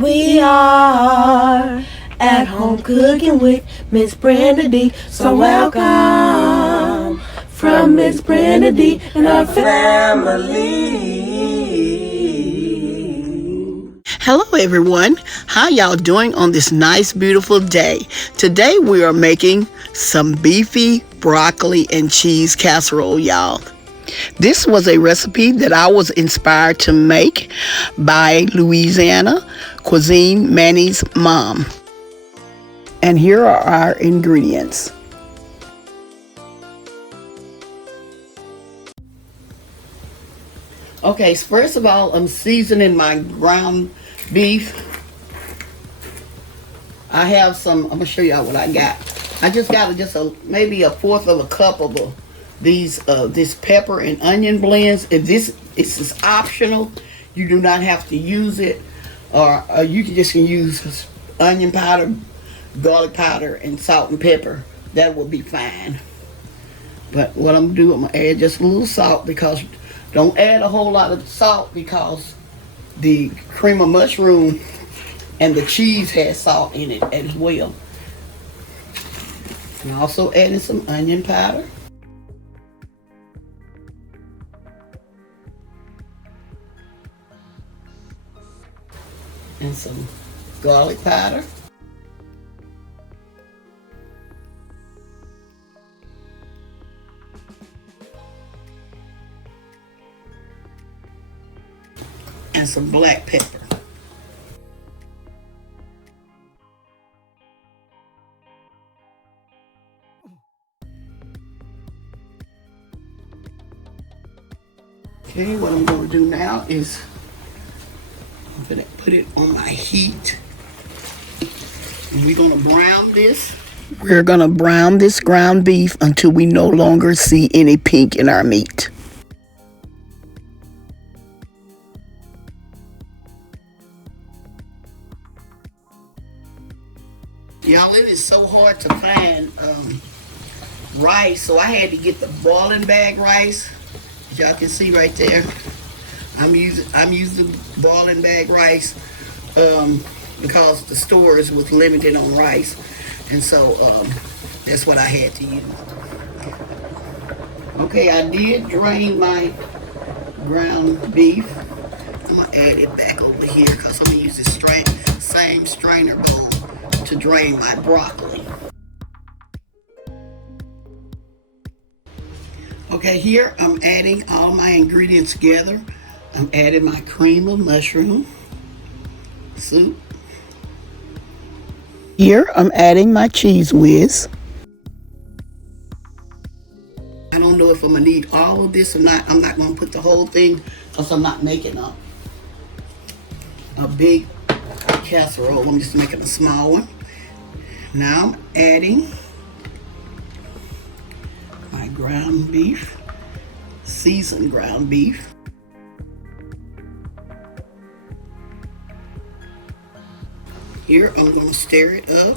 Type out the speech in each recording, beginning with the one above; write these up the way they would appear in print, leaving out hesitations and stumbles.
We are at home cooking with Miss Brenda D. So welcome from Miss Brenda D and our family. Hello everyone, how y'all doing on this nice beautiful day? Today we are making some beefy broccoli and cheese casserole, y'all. This was a recipe that I was inspired to make by Louisiana Cuisine Mannys' mom. And here are our ingredients. Okay, so first of all, I'm seasoning my ground beef. I have some, I'm gonna show y'all what I got. I just got maybe a fourth of a cup of this pepper and onion blends. If this is optional, you do not have to use it, or you can use onion powder, garlic powder, and salt and pepper. That will be fine. But what I'm gonna do, I'm gonna add just a little salt, because don't add a whole lot of salt because the cream of mushroom and the cheese has salt in it as well. And also adding some onion powder. And some garlic powder. And some black pepper. Okay, what I'm going to do now is I'm going to put it on my heat. And we're going to brown this. We're going to brown this ground beef until we no longer see any pink in our meat. Y'all, it is so hard to find rice, so I had to get the boiling bag rice. As y'all can see right there, I'm using boiling bag rice because the stores was limited on rice, and so that's what I had to use. Okay, I did drain my ground beef. I'm gonna add it back over here because I'm gonna use this same strainer bowl to drain my broccoli. Okay, here I'm adding all my ingredients together. I'm adding my cream of mushroom soup. Here I'm adding my cheese whiz. I don't know if I'm gonna need all of this or not. I'm not gonna put the whole thing because I'm not making a big casserole. I'm just making a small one. Now I'm adding my ground beef, seasoned ground beef. Here I'm going to stir it up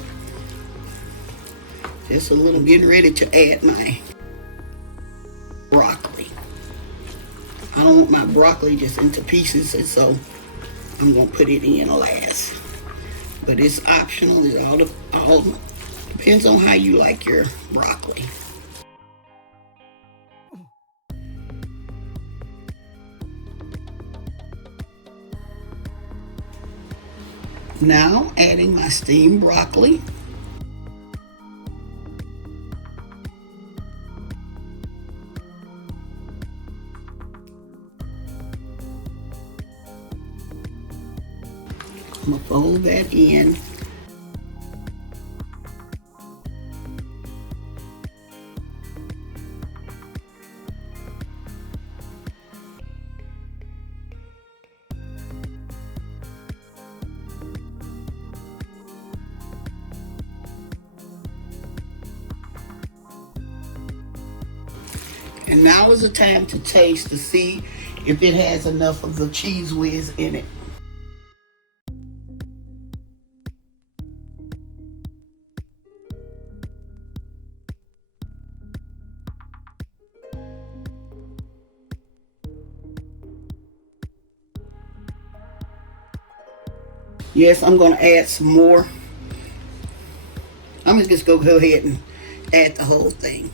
just a little, getting ready to add my broccoli. I don't want my broccoli just into pieces, and so I'm going to put it in last. But it's optional. It all depends on how you like your broccoli. Now adding my steamed broccoli. I'm gonna fold that in. And now is the time to taste to see if it has enough of the cheese whiz in it. Yes, I'm going to add some more. I'm just going to go ahead and add the whole thing.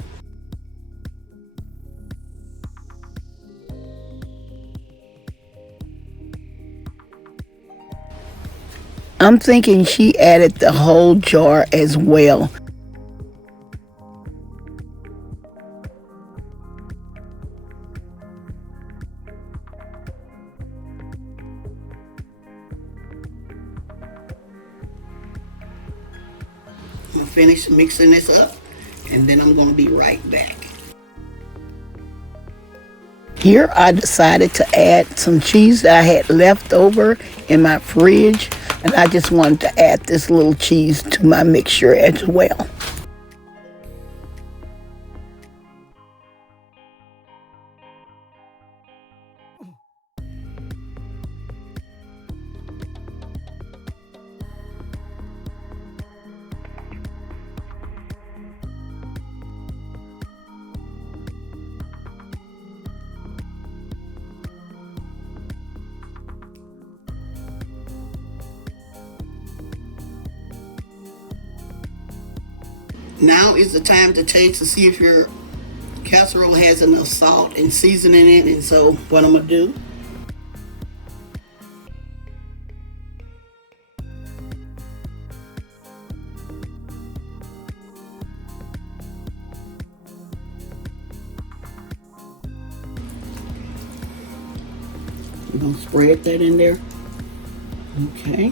I'm thinking she added the whole jar as well. I'm going to finish mixing this up, and then I'm going to be right back. Here I decided to add some cheese that I had left over in my fridge, and I just wanted to add this little cheese to my mixture as well. Now is the time to taste to see if your casserole has enough salt and seasoning in it. And so what I'm going to do, I'm going to spread that in there. Okay.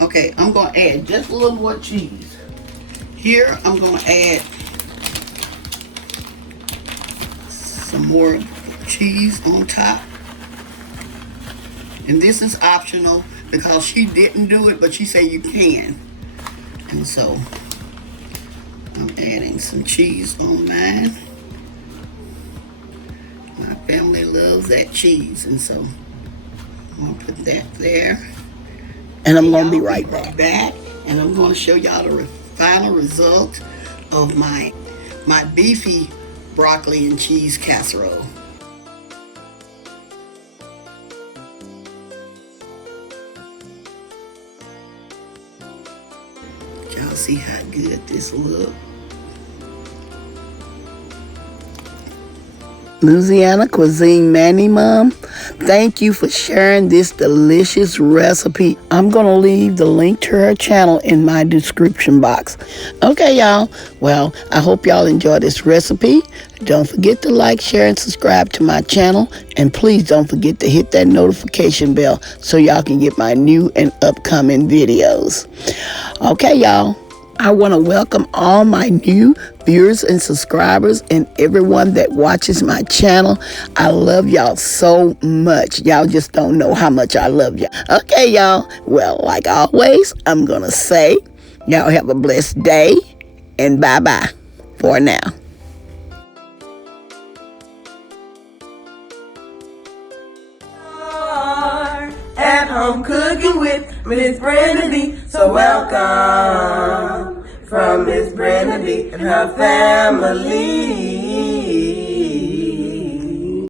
Okay, I'm going to add just a little more cheese. Here, I'm going to add some more cheese on top. And this is optional because she didn't do it, but she said you can. And so, I'm adding some cheese on mine. My family loves that cheese, and so I'm going to put that there. And I'm going to be right back. And I'm going to show y'all the final result of my beefy broccoli and cheese casserole. Y'all see how good this looks? Louisiana Cuisine Manny Mom, thank you for sharing this delicious recipe. I'm going to leave the link to her channel in my description box. Okay, y'all. Well, I hope y'all enjoy this recipe. Don't forget to like, share, and subscribe to my channel. And please don't forget to hit that notification bell so y'all can get my new and upcoming videos. Okay, y'all. I want to welcome all my new viewers and subscribers and everyone that watches my channel. I love y'all so much. Y'all just don't know how much I love y'all. Okay, y'all. Well, like always, I'm going to say, y'all have a blessed day and bye-bye for now. At home cooking with Miss Brenda D. So welcome from Miss Brenda D and her family.